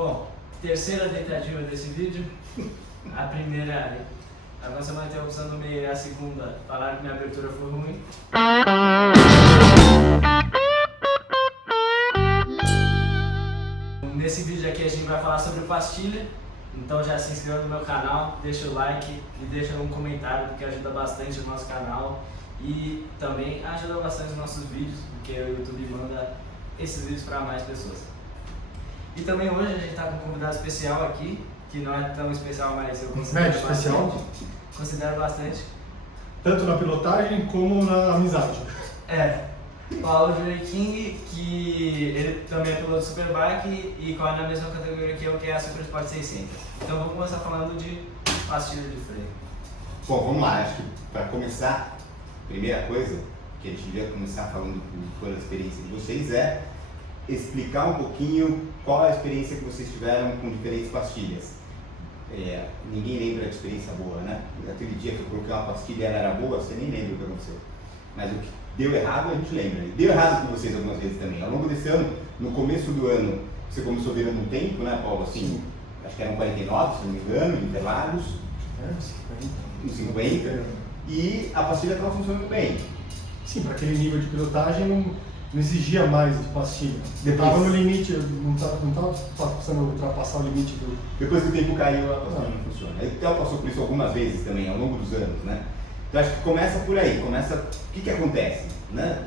Bom, terceira tentativa desse vídeo. A primeira, a nossa uma interrupção no meio, e a segunda, falaram que minha abertura foi ruim. Nesse vídeo aqui a gente vai falar sobre pastilha, então já se inscreva no meu canal, deixa o like e deixa um comentário, porque ajuda bastante o nosso canal e também ajuda bastante os nossos vídeos, porque o YouTube manda esses vídeos para mais pessoas. E também hoje a gente está com um convidado especial aqui, que não é tão especial, mas eu considero médio especial? Considero bastante. Tanto na pilotagem como na amizade. Paulo Júnior King, que ele também é piloto de Superbike e corre na mesma categoria que eu, que é a Super Sport 600. Então vamos começar falando de pastilha de freio. Bom, vamos lá. Acho que para começar, a primeira coisa que a gente devia começar falando pela experiência de vocês é explicar um pouquinho qual é a experiência que vocês tiveram com diferentes pastilhas. Ninguém lembra de experiência boa, né? Aquele dia que eu coloquei uma pastilha e ela era boa, você nem lembra o que aconteceu. Mas o que deu errado, a gente lembra. Deu errado com vocês algumas vezes também. Ao longo desse ano, no começo do ano, você começou virando um tempo, né, Paulo? Assim, acho que eram 49, se não me engano, intervalos. Uns 50. E a pastilha estava funcionando bem. Sim, para aquele nível de pilotagem não exigia mais de pastilha. Estava no limite, não estava precisando ultrapassar o limite do... Depois que o tempo caiu, a pastilha não funciona. A Intel passou por isso algumas vezes também, ao longo dos anos, né? Então acho que começa por aí, o que acontece, né?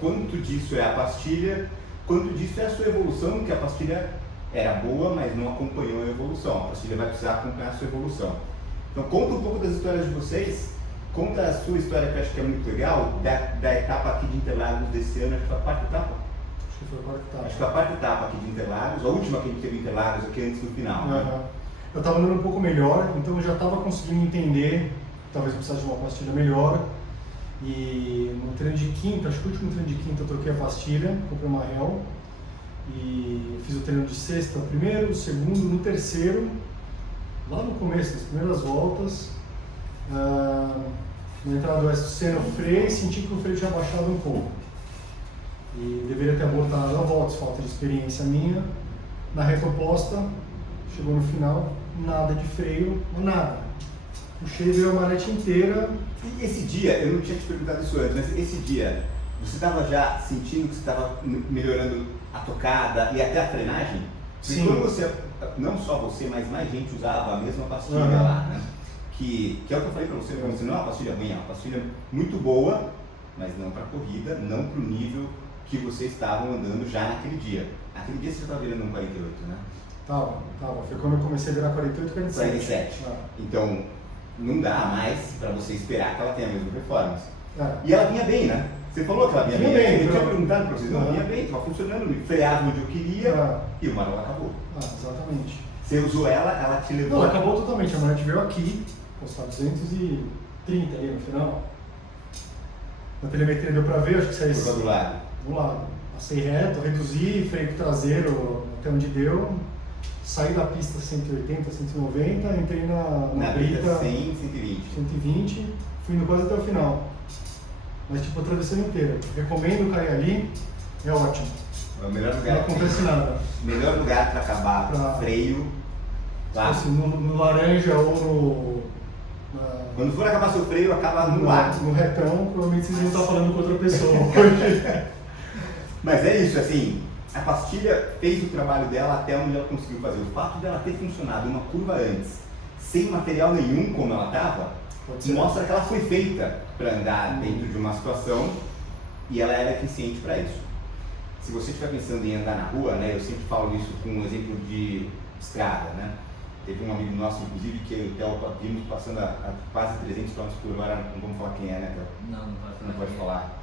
Quanto disso é a pastilha, quanto disso é a sua evolução, que a pastilha era boa, mas não acompanhou a evolução. A pastilha vai precisar acompanhar a sua evolução. Então conta um pouco das histórias de vocês, conta a sua história, que eu acho que é muito legal, da etapa aqui de Interlagos desse ano. Acho que foi a quarta etapa? Acho que foi a quarta etapa. Acho que foi a quarta etapa aqui de Interlagos, a última que a gente teve em Interlagos aqui antes do final. Né? Eu estava andando um pouco melhor, então eu já estava conseguindo entender, talvez eu precisasse de uma pastilha melhor. E no treino de quinta, acho que o último treino de quinta eu troquei a pastilha, comprei uma Hell. E fiz o treino de sexta, o primeiro, o segundo, no terceiro, lá no começo, nas primeiras voltas, na entrada do SC no freio, senti que o freio tinha baixado um pouco. E deveria ter abortado a volta, falta de experiência minha. Na reta oposta, chegou no final, nada de freio, nada. Puxei, virou a manete inteira. E esse dia, eu não tinha te perguntado isso antes, mas esse dia, você estava já sentindo que você estava melhorando a tocada e até a frenagem? Sim. Quando você, não só você, mas mais gente usava a mesma pastilha lá, né? Que é o que eu falei para você, você não é uma pastilha ruim, é uma pastilha muito boa, mas não para corrida, não para o nível que vocês estavam andando já naquele dia. Naquele dia você já estava virando um 48, né? Tava. Foi quando eu comecei a virar 48 e 47. Então, não dá mais para você esperar que ela tenha a mesma performance. É. E ela vinha bem, né? Você falou que ela vinha bem. Eu tinha perguntado para vocês, não vinha bem, estava funcionando, freava onde eu queria e o Marola acabou. Exatamente. Você usou ela te levou... Não, acabou totalmente, a manete veio aqui, postar 230 ali no final. Na telemetria deu para ver, acho que saí... Curva do lado. Do lado. Passei reto, reduzi, freio traseiro até onde deu. Saí da pista 180, 190, entrei na brita 100, 120. 120, fui indo quase até o final. Mas tipo, a travesseira inteira. Recomendo cair ali, é ótimo. É o melhor Não lugar. acontece nada. Melhor lugar para acabar freio. Lá. Assim, no laranja ou Quando for acabar seu freio, acaba no ar. no retão, provavelmente vocês vão estar falando com outra pessoa. Mas é isso, assim, a pastilha fez o trabalho dela até onde ela conseguiu fazer. O fato dela ter funcionado uma curva antes, sem material nenhum como ela estava, mostra que ela foi feita para andar dentro de uma situação e ela era eficiente para isso. Se você estiver pensando em andar na rua, né, eu sempre falo isso com um exemplo de estrada, né? Teve um amigo nosso, inclusive, que eu vimos passando a quase 300 km por hora, não vamos falar quem é, né, Theo? Não Pode falar.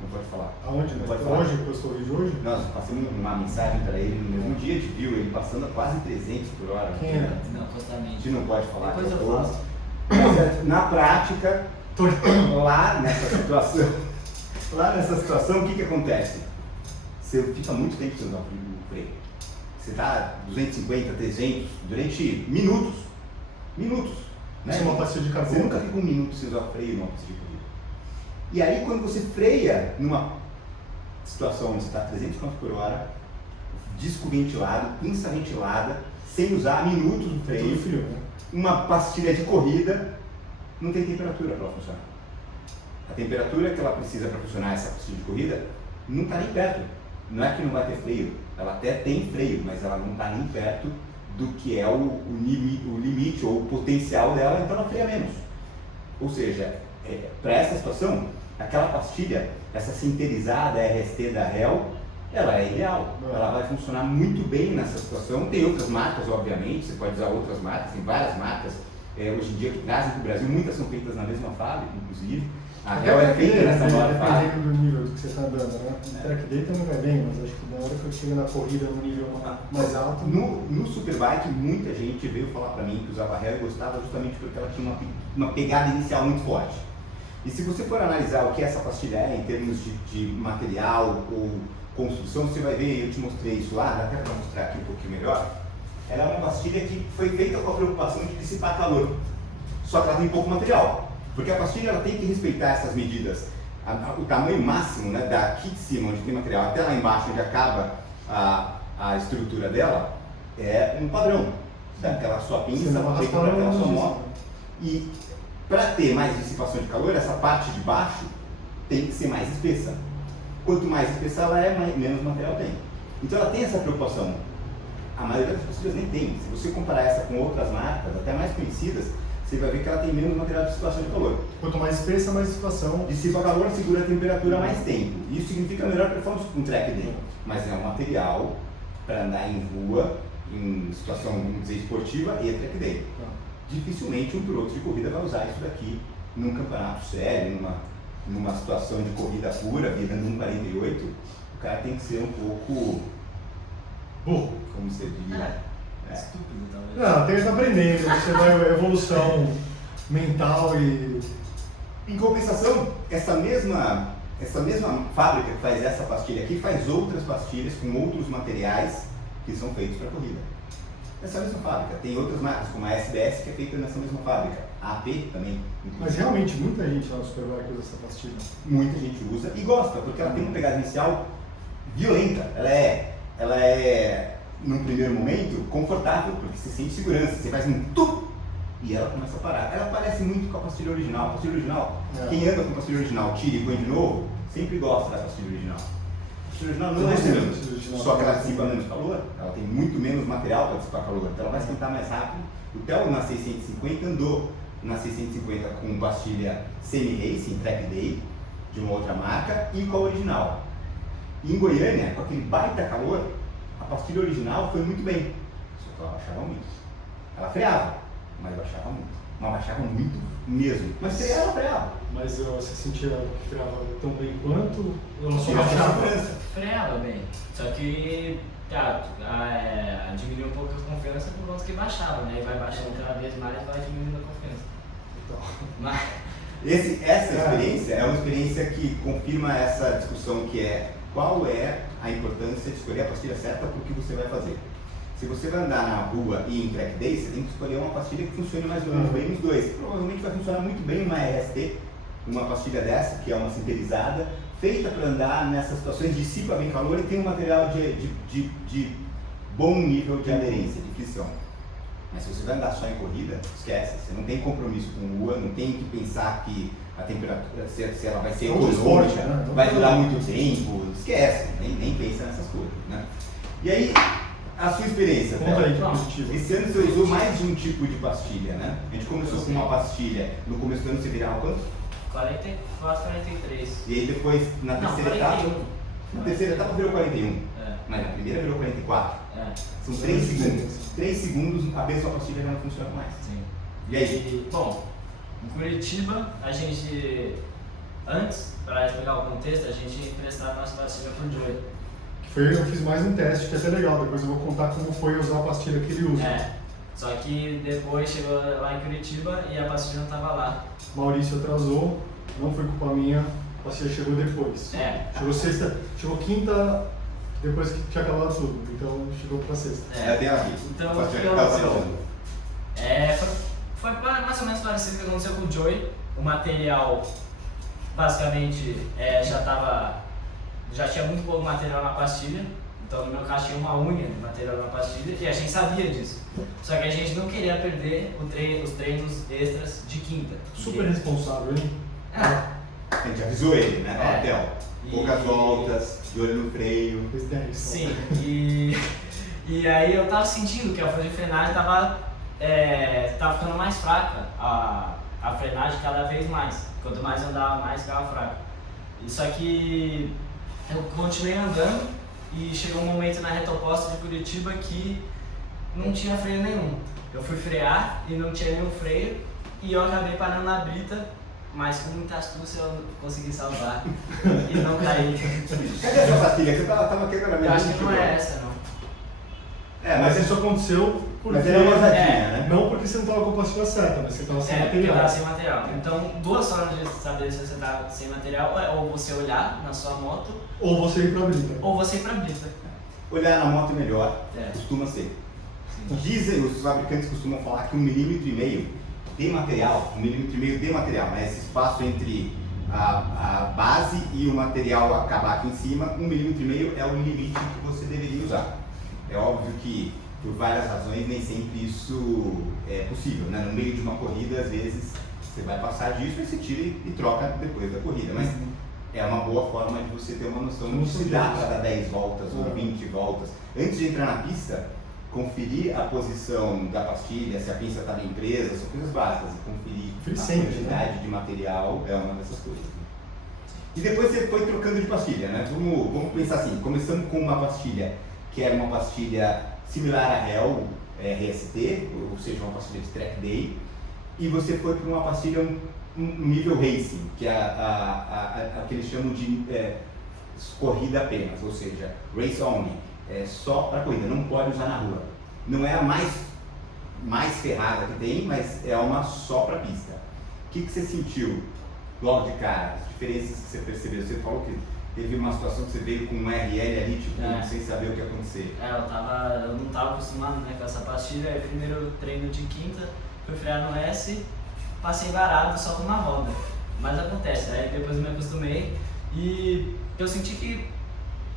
Aonde? Não pode falar. Hoje, que eu sou de hoje? Nós passamos uma mensagem para ele no mesmo dia, a gente viu ele passando a quase 300 por hora. Quem é? Não, A postamente. gente não pode falar. Depois eu tô- faço. Mas, na prática, lá nessa situação, o que acontece? Você fica muito tempo sem usar o freio. Você está 250, 300, durante minutos. Né? Isso é uma pastilha de Você carbono. nunca fica um minuto sem usar freio numa pista de corrida. E aí, quando você freia numa situação onde você está 300 km por hora, disco ventilado, pinça ventilada, sem usar minutos do É freio. tudo frio, né? Uma pastilha de corrida não tem temperatura para ela funcionar. A temperatura que ela precisa para funcionar essa pastilha de corrida não está nem perto. Não é que não vai ter freio, ela até tem freio, mas ela não está nem perto do que é o limite ou o potencial dela, então ela freia menos. Ou seja, para essa situação, aquela pastilha, essa sinterizada RST da Hell, ela é ideal, ela vai funcionar muito bem nessa situação. Tem outras marcas, obviamente, você pode usar outras marcas, tem várias marcas hoje em dia que trazem para o Brasil, muitas são feitas na mesma fábrica, inclusive. A Hell é feita nessa nova fábrica. Dependendo do nível que você está andando, né? No track day também vai bem, mas acho que na hora que eu chego na corrida no nível mais alto... No Superbike, muita gente veio falar para mim que usava a Hell e gostava justamente porque ela tinha uma pegada inicial muito forte. E se você for analisar o que essa pastilha é em termos de material ou construção, você vai ver, eu te mostrei isso lá, dá até para mostrar aqui um pouquinho melhor. Ela é uma pastilha que foi feita com a preocupação de dissipar calor, só que ela tem pouco material, porque a pastilha ela tem que respeitar essas medidas. O tamanho máximo, né, daqui de cima, onde tem material, até lá embaixo, onde acaba a estrutura dela, é um padrão daquela sua pinça, feita para aquela sua moto. E para ter mais dissipação de calor, essa parte de baixo tem que ser mais espessa. Quanto mais espessa ela é, menos material tem. Então ela tem essa preocupação. A maioria das pastilhas nem tem. Se você comparar essa com outras marcas, até mais conhecidas, você vai ver que ela tem menos material de dissipação de calor. Quanto mais espessa, mais dissipação. Dissipa calor, segura a temperatura mais tempo. Isso significa melhor performance com track day. Mas é um material para andar em rua, em situação, vamos dizer, esportiva e track day. Dificilmente um piloto de corrida vai usar isso daqui num campeonato sério, numa situação de corrida pura, virando um 48, o cara tem que ser um pouco burro, como você diria. Estúpido, talvez. Não, tem que estar aprendendo, você vai evolução mental e... Em compensação, essa mesma fábrica que faz essa pastilha aqui faz outras pastilhas com outros materiais que são feitos para corrida. Essa mesma fábrica, tem outras marcas como a SBS que é feita nessa mesma fábrica, a AP também. Mas realmente muita gente lá no Superbike usa essa pastilha. Muita gente usa e gosta, porque ela tem uma pegada inicial violenta. Ela é, num primeiro momento, confortável, porque você sente segurança, você faz um tum e ela começa a parar. Ela parece muito com a pastilha original. A pastilha original, quem anda com a pastilha original, tira e põe de novo, sempre gosta da pastilha original. A pastilha original não é ruim, só que ela dissipa menos calor, ela tem muito menos material para dissipar calor, então ela vai esquentar mais rápido. O Theo na 650 andou na 650 com pastilha semi-racing, track day, de uma outra marca, e com a original. E em Goiânia, com aquele baita calor, a pastilha original foi muito bem, só que ela baixava muito. Ela freava, mas baixava muito. Mas baixava muito mesmo. Mas freava, ela freava. Mas você sentia que freava tão bem quanto? Ou só Tinha baixava? segurança. Freava bem. Só que, diminuiu um pouco a confiança por conta que baixava, né? E vai baixando cada vez mais, vai diminuindo a confiança. Então. Mas, Essa experiência é uma experiência que confirma essa discussão que é qual é a importância de escolher a pastilha certa para o que você vai fazer. Se você vai andar na rua e em track day, você tem que escolher uma pastilha que funcione mais ou menos bem nos dois. Provavelmente vai funcionar muito bem uma RST, uma pastilha dessa, que é uma sintetizada, feita para andar nessas situações, dissipa bem calor e tem um material de bom nível de aderência, de fricção. Mas se você vai andar só em corrida, esquece, você não tem compromisso com rua, não tem que pensar que a temperatura, se ela vai ser econômica, né? vai durar muito tempo, esquece, nem pensa nessas coisas, né? E aí, a sua experiência, Conta Theo? aí, que positivo. Esse ano você usou mais de um tipo de pastilha, né? A gente começou com uma pastilha, no começo do ano você virava quanto? 44, 43. E aí depois, na Não, terceira 41. etapa, na terceira etapa virou 41, É. mas na primeira virou 44. É, São 3 segundos. 3 segundos, a mesma pastilha já não funciona mais. sim. E aí? E, bom, em Curitiba, a gente, antes, para explicar o contexto, a gente emprestava nossa pastilha pro Joey. Eu fiz mais um teste que é até legal, depois eu vou contar como foi usar a pastilha que ele usa. É, só que depois chegou lá em Curitiba e a pastilha não estava lá. Maurício atrasou, não foi culpa minha, a pastilha chegou depois. É. Chegou sexta, chegou quinta, depois que tinha acabado tudo, então chegou pra sexta. É, tem aqui. Então, A o que pastilha que tava aconteceu? faltando. Foi mais ou menos parecido com o que aconteceu com o Joey. O material, basicamente, já tinha muito pouco material na pastilha, Então no meu caso tinha uma unha de material na pastilha e a gente sabia disso. Só que a gente não queria perder os treinos extras de quinta. Super responsável, hein? A gente avisou ele, né? Fala, Theo, poucas voltas, de olho no freio. Fez 10. Sim, e aí eu tava sentindo que a folha de frenagem tava ficando mais fraca, a frenagem cada vez mais. Quanto mais eu andava, mais ficava fraca. E só que eu continuei andando e chegou um momento na reta oposta de Curitiba que não tinha freio nenhum. Eu fui frear e não tinha nenhum freio e eu acabei parando na brita, mas com muita astúcia eu consegui salvar e não caí. Cadê essa pastilha? Você tava quebrando a minha. Eu acho que não é essa, não. Mas isso aconteceu porque... Mas era uma ousadinha, né? Não porque você não estava com a pastilha certa, mas você estava sem Porque eu material. tava sem material. Então, duas formas de saber se você tá sem material é ou você olhar na sua moto Ou você ir pra brita. ou você ir pra brita. Olhar na moto melhor, É. costuma ser. Dizem, os fabricantes costumam falar que 1,5 mm de material, 1,5 mm de material, né? Esse espaço entre a base e o material acabar aqui em cima, 1,5 mm é o limite que você deveria usar. É óbvio que, por várias razões, nem sempre isso é possível, né? No meio de uma corrida, às vezes, você vai passar disso e você tira e troca depois da corrida, mas é uma boa forma de você ter uma noção de se dá para dar 10 voltas ou 20 voltas. Antes de entrar na pista, conferir a posição da pastilha, se a pinça está bem presa, são coisas básicas. Conferir a quantidade de material é uma dessas coisas. E depois você foi trocando de pastilha, né? Vamos pensar assim, começando com uma pastilha que era uma pastilha similar à Hell RST, ou seja, uma pastilha de track day, e você foi para uma pastilha um nível racing, que é a que eles chamam de corrida apenas, ou seja, race only, só para corrida, não pode usar na rua. Não é a mais ferrada que tem, mas é uma só para pista. O que você sentiu logo de cara, as diferenças que você percebeu? Você falou que teve uma situação que você veio com um RL ali, tipo, sem saber o que ia acontecer. Eu não estava acostumado, né, com essa pastilha. Aí, primeiro treino de quinta, fui frear no S, passei varado só com uma roda. Mas acontece, aí depois eu me acostumei e eu senti que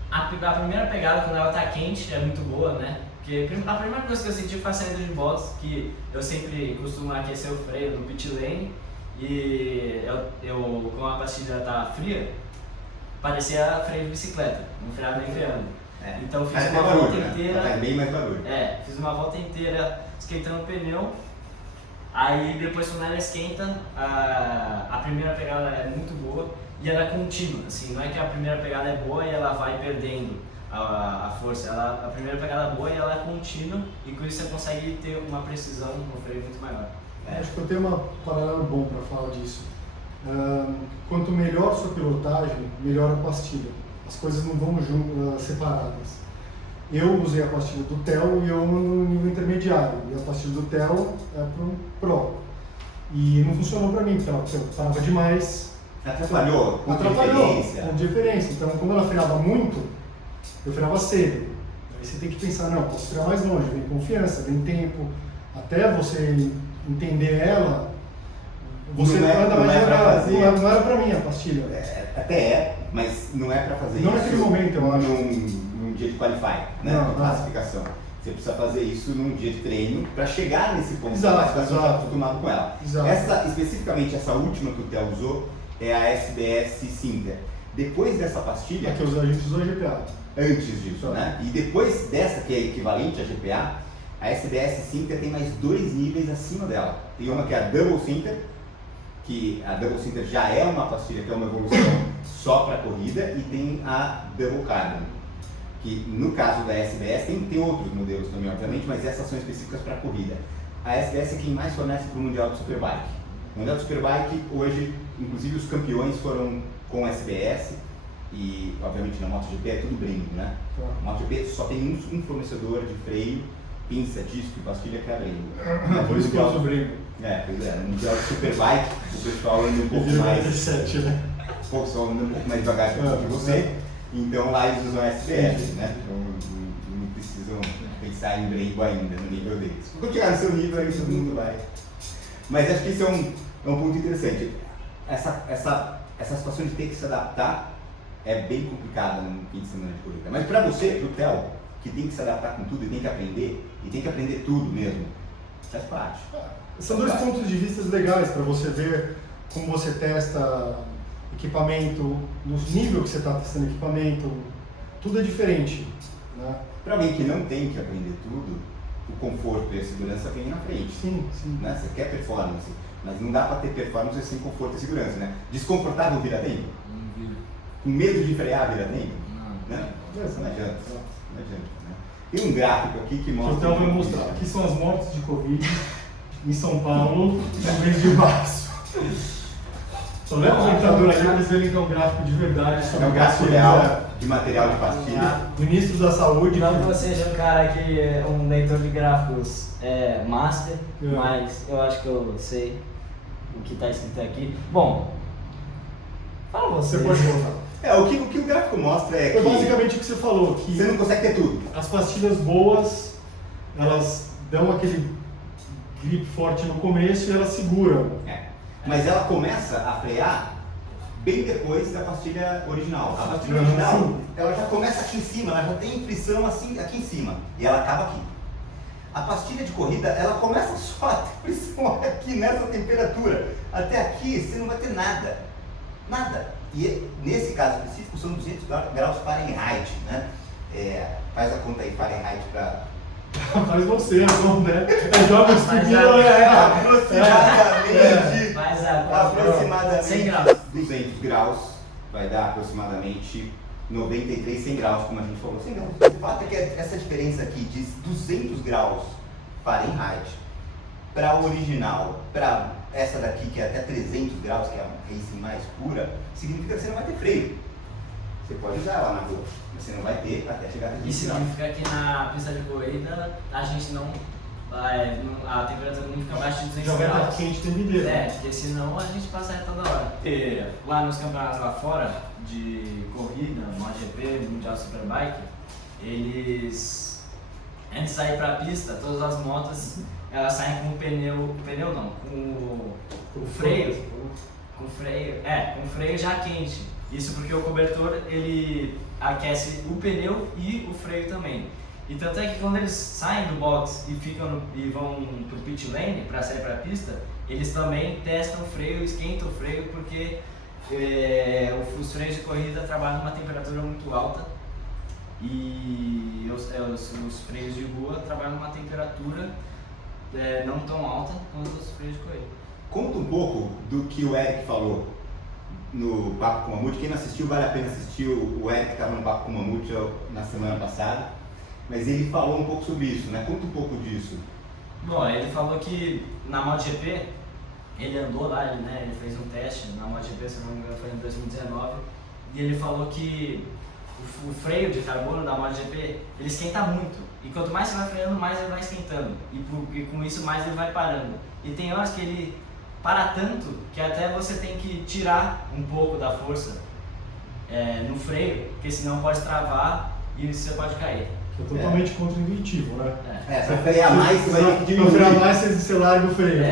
a primeira pegada, quando ela tá quente, é muito boa, né? Porque a primeira coisa que eu senti foi a saída de box, que eu sempre costumo aquecer o freio no pit lane e eu como a pastilha tá fria, parecia freio de bicicleta, não freava nem freando. Então fiz uma volta inteira. Faz bem mais barulho. Fiz uma volta inteira esquentando o pneu. Aí depois quando ela esquenta, a primeira pegada é muito boa e ela é contínua, assim, não é que a primeira pegada é boa e ela vai perdendo a força, a primeira pegada é boa e ela é contínua e com isso você consegue ter uma precisão no freio muito maior. Acho que eu tenho um paralelo bom para falar disso. Quanto melhor sua pilotagem, melhor a pastilha. As coisas não vão separadas. Eu usei a pastilha do Theo e eu no nível intermediário, e a pastilha do Theo é pro Pro. E não funcionou para mim, porque eu parava demais. Atrapalhou com diferença. Então, quando ela freava muito, eu freava cedo. Aí você tem que pensar, não, posso frear mais longe, vem confiança, vem tempo. Até você entender ela, você anda mais devagar. Não era para mim a pastilha. Mas não é para fazer não isso. Não naquele momento, eu acho. Num dia de qualify, né? Não, classificação. Você precisa fazer isso num dia de treino para chegar nesse ponto. Exato, você está acostumado com ela. Exato. Especificamente essa última que o Theo usou é a SBS Sinter. Depois dessa pastilha... A que a gente usou a GPA. Antes disso, né? E depois dessa, que é equivalente à GPA, a SBS Sinter tem mais 2 níveis acima dela. Tem uma que é a Double Sinter, que a Double Sinter já é uma pastilha que é uma evolução só para corrida, e tem a Double Carbon, que no caso da SBS tem outros modelos também, obviamente, mas essas são específicas para corrida. A SBS é quem mais fornece para o Mundial de Superbike. O Mundial de Superbike, hoje, inclusive os campeões foram com SBS, e obviamente na MotoGP é tudo Brembo, né? Na MotoGP só tem um fornecedor de freio, pinça, disco e pastilha que é a Brembo. Por isso que eu uso o Brembo. Pois é, no Mundial de Superbike o pessoal anda um pouco mais... 97, né? O pessoal anda um pouco mais devagar que você, então lá eles usam SBS, né? Então não precisam pensar em Brembo ainda no nível deles. Quando chegar no seu nível aí todo mundo vai. Mas acho que isso é um ponto interessante. Essa situação de ter que se adaptar é bem complicada no fim de semana de corrida. Mas para você, pro Theo, que tem que se adaptar com tudo e tem que aprender tudo mesmo, faz parte. São dois pontos de vista legais para você ver como você testa equipamento, nos níveis que você está testando equipamento, tudo é diferente, né? Para alguém que não tem que aprender tudo, o conforto e a segurança vem na frente. Sim, sim. Né? Você quer performance, mas não dá para ter performance sem conforto e segurança, né? Desconfortável vira tempo? Não vira. Com medo de frear vira tempo? Não. Né? Não adianta. Exato. Não adianta, né? Tem um gráfico aqui que mostra... Então eu vou mostrar. Aqui são as mortes de Covid em São Paulo no mês de março. Só leva o computador aqui para eles verem que é um gráfico de verdade. É um gráfico real de material de pastilha. Ministro da Saúde. Não que eu seja um cara que é um leitor de gráficos master, mas eu acho que eu sei o que está escrito aqui. Bom, fala você. Você pode voltar. O que o gráfico mostra é Foi que basicamente o que você falou, que você não consegue ter tudo. as pastilhas boas, elas dão aquele grip forte no começo e elas seguram. Mas ela começa a frear bem depois da pastilha original. A pastilha Sim. original, ela já começa aqui em cima, ela já tem frição assim, aqui em cima, e ela acaba aqui. A pastilha de corrida, ela começa só a ter frição aqui nessa temperatura. Até aqui você não vai ter nada. Nada. E nesse caso específico são 200 graus Fahrenheit, né? Faz a conta aí, Fahrenheit para... Faz você, né? Joga os aproximadamente 100 graus. 200 graus, vai dar aproximadamente 93, 100 graus, como a gente falou. 100 graus. O fato é que essa diferença aqui de 200 graus Fahrenheit para a original, para essa daqui que é até 300 graus, que é a racing mais pura, significa que você não vai ter freio. Você pode usar ela na rua, mas você não vai ter até chegar a 300 Isso graus. significa que na pista de corrida a gente não. A temperatura não fica abaixo de 200 Já vai estar graus. quente o tempo inteiro. Porque senão a gente passa toda hora. E lá nos campeonatos lá fora, de corrida, MotoGP, Mundial Superbike, eles, antes de sair pra pista, todas as motos, elas saem com o pneu não, com o freio, com o freio já quente. Isso porque o cobertor, ele aquece o pneu e o freio também. E tanto é que quando eles saem do box e vão pro pit lane para sair para a pista, eles também testam o freio, esquentam o freio, porque os freios de corrida trabalham numa temperatura muito alta e os freios de rua trabalham numa temperatura não tão alta quanto os freios de corrida. Conta um pouco do que o Eric falou no Papo com o Mamute. Quem não assistiu, vale a pena assistir. O Eric estava no Papo com o Mamute na semana passada. Mas ele falou um pouco sobre isso, né? Conta um pouco disso. Bom, ele falou que na MotoGP, ele andou lá, ele fez um teste na MotoGP, se não me engano foi em 2019, e ele falou que o freio de carbono da MotoGP, ele esquenta muito, e quanto mais você vai freando, mais ele vai esquentando, e com isso mais ele vai parando. E tem horas que ele para tanto, que até você tem que tirar um pouco da força no freio, porque senão pode travar e você pode cair. É totalmente contra-intuitivo, né? Pra frear mais, você vai ter que Pra diminuir. frear mais, você larga o freio.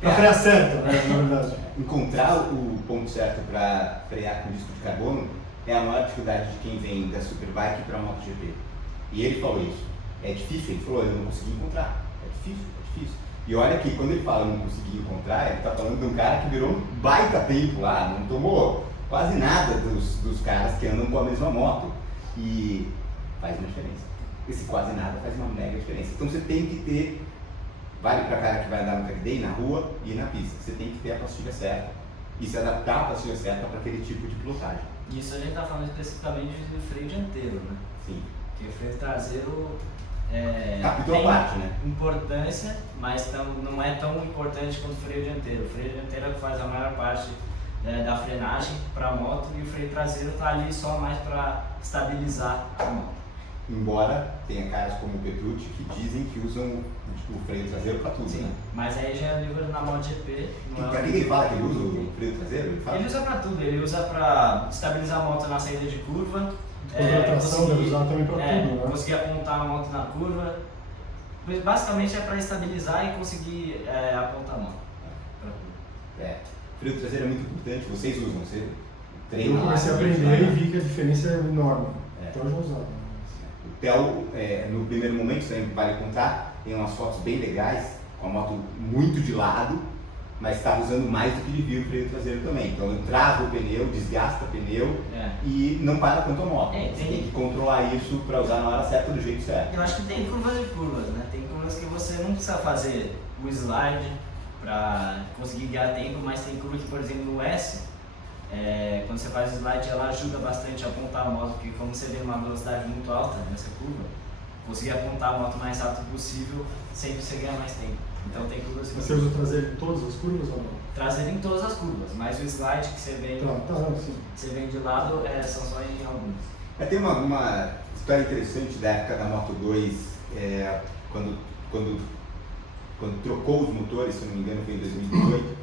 Pra frear certo, né, na verdade. Encontrar o ponto certo para frear com disco de carbono é a maior dificuldade de quem vem da Superbike para a MotoGP. E ele falou isso. É difícil, ele falou, eu não consegui encontrar. É difícil. E olha que quando ele fala não consegui encontrar, ele está falando de um cara que virou um baita tempo lá, não tomou quase nada dos caras que andam com a mesma moto. E faz uma diferença. Esse quase nada faz uma mega diferença. Então você tem que ter, vale para cara que vai andar no track day, na rua e na pista, você tem que ter a pastilha certa e se adaptar a pastilha certa para aquele tipo de pilotagem. Isso a gente está falando especificamente do freio dianteiro, né? Sim. Porque o freio traseiro Capítulo tem à parte, né? importância, mas não é tão importante quanto o freio dianteiro. O freio dianteiro é o que faz a maior parte da frenagem para a moto e o freio traseiro está ali só mais para estabilizar a moto. Embora tenha caras como o Petrucci que dizem que usam o freio traseiro para tudo, Sim, né? mas aí já é livre na MotoGP. E para que ele fala que ele usa o freio traseiro? Ele usa para tudo, ele usa para estabilizar a moto na saída de curva. A tração deve usar também para tudo, né? Conseguir apontar a moto na curva. Basicamente é para estabilizar e conseguir apontar a moto. Freio traseiro é muito importante, vocês usam, Eu comecei a aprender e vi que a diferença é enorme. Então eu já usava. O Theo, no primeiro momento, também vale contar, tem umas fotos bem legais, com a moto muito de lado, mas estava usando mais do que devia o freio traseiro também. Então trava o pneu, desgasta o pneu e não para tanto a moto. Você tem que controlar isso para usar na hora certa, do jeito certo. Eu acho que tem curvas e curvas, né? Tem curvas que você não precisa fazer o slide para conseguir guiar tempo, mas tem curva que, por exemplo, no S, quando você faz slide, ela ajuda bastante a apontar a moto, porque como você vê uma velocidade muito alta nessa curva, conseguir apontar a moto o mais rápido possível, sempre você ganha mais tempo. Então tem curvas que você usa o traseiro em todas as curvas ou não? Traseiro em todas as curvas, mas o slide que você vem de lado são só em algumas. Tem uma história interessante da época da Moto 2, quando trocou os motores, se não me engano foi em 2018,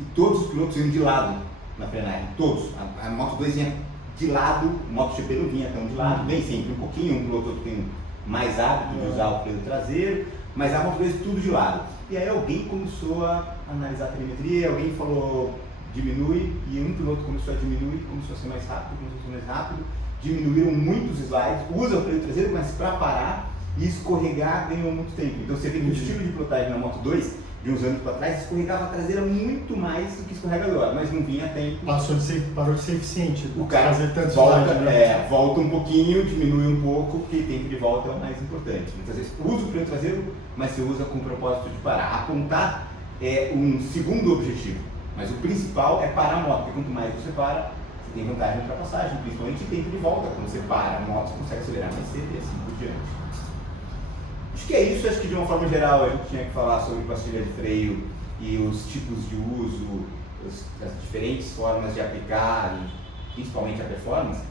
e todos os pilotos iam de lado na frenagem, todos. A Moto 2 vinha de lado, o MotoGP não vinha tão de lado, vem sempre um pouquinho, um piloto tem mais hábito de usar o freio traseiro, mas a Moto 2 tudo de lado. E aí alguém começou a analisar a telemetria, alguém falou diminui, e um piloto começou a diminuir, começou a ser mais rápido, diminuíram muitos slides, usa o freio traseiro, mas para parar e escorregar ganhou muito tempo. Então você vê que o estilo de pilotagem na Moto 2, de uns anos para trás, escorregava a traseira muito mais do que escorrega agora, mas não vinha a tempo. Parou de ser eficiente. O cara fazer tanto volta, slide, né? volta um pouquinho, diminui um pouco, porque tempo de volta é o mais importante. Muitas vezes usa o freio traseiro, mas você usa com o propósito de parar. Apontar é um segundo objetivo, mas o principal é parar a moto, porque quanto mais você para, você tem vantagem de ultrapassagem, principalmente tempo de volta. Quando você para a moto, você consegue acelerar mais cedo e assim por diante. Acho que é isso, acho que de uma forma geral a gente tinha que falar sobre pastilha de freio e os tipos de uso, as diferentes formas de aplicar e principalmente a performance.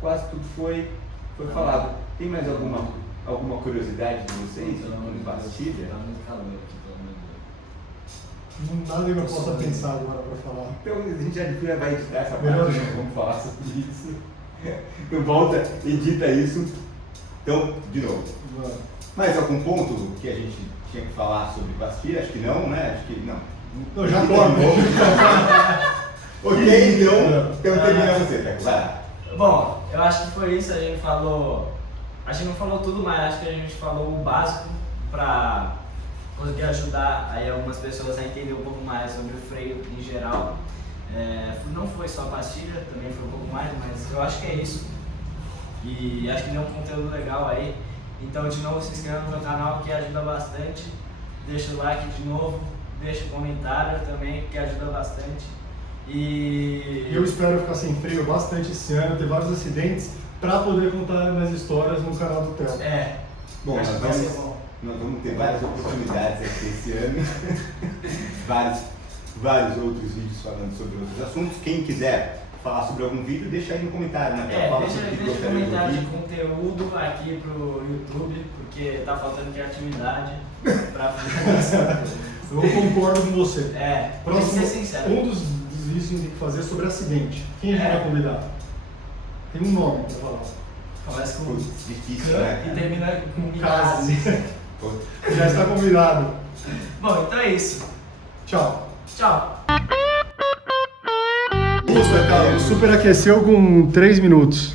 Quase tudo foi falado. Tem mais alguma curiosidade de vocês sobre pastilha? Tá muito calor aqui, pelo amor de Deus. Nada que eu possa pensar agora para falar. Então a gente já vai editar essa parte, vamos falar sobre isso. Então volta, edita isso. Então, de novo. Mais algum ponto que a gente tinha que falar sobre pastilha? Acho que não, né? Acho que não. Eu já terminou. Ok, então termina você, Teco. Vai lá. Bom, eu acho que foi isso, a gente não falou tudo, mas acho que a gente falou o básico para conseguir ajudar aí algumas pessoas a entender um pouco mais sobre o freio em geral. Não foi só a pastilha, também foi um pouco mais, mas eu acho que é isso. E acho que deu um conteúdo legal aí. Então, de novo, se inscreva no meu canal que ajuda bastante. Deixa o like de novo, deixa o comentário também que ajuda bastante. E eu espero ficar sem freio bastante esse ano, ter vários acidentes para poder contar minhas histórias no canal do Theo. Bom, nós vamos ter várias oportunidades aqui esse ano. vários outros vídeos falando sobre outros assuntos. Quem quiser falar sobre algum vídeo, deixa aí no comentário, né? Deixa comentário de conteúdo aqui pro YouTube, porque tá faltando criatividade pra fazer isso. Eu concordo com você. Próximo, tem que ser sincero. Um dos vídeos que tem que fazer é sobre acidente. Quem a gente vai convidar? Tem um nome pra falar. Começa com difícil, né? E termina com Caso. Já está convidado. Bom, então é isso. Tchau. Tchau. Superaqueceu com 3 minutos.